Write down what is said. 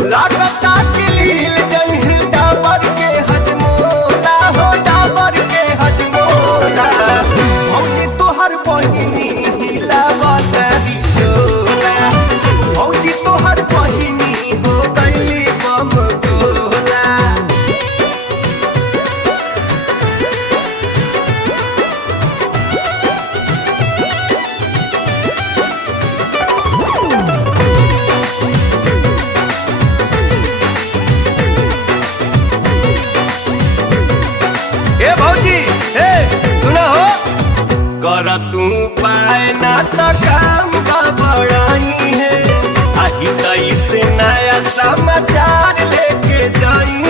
लागता के लील जही डाबर के हजमोला हो डाबर के हजमोला भौजी तोहर बहिनी हिलावत दियोला भौजी तोहर बहिनी हो गइली बम गोला। ए भौजी ए सुना हो कर तू पाए ना तो काम गड़बड़ाई है आही तई से नया समाचार लेके जाई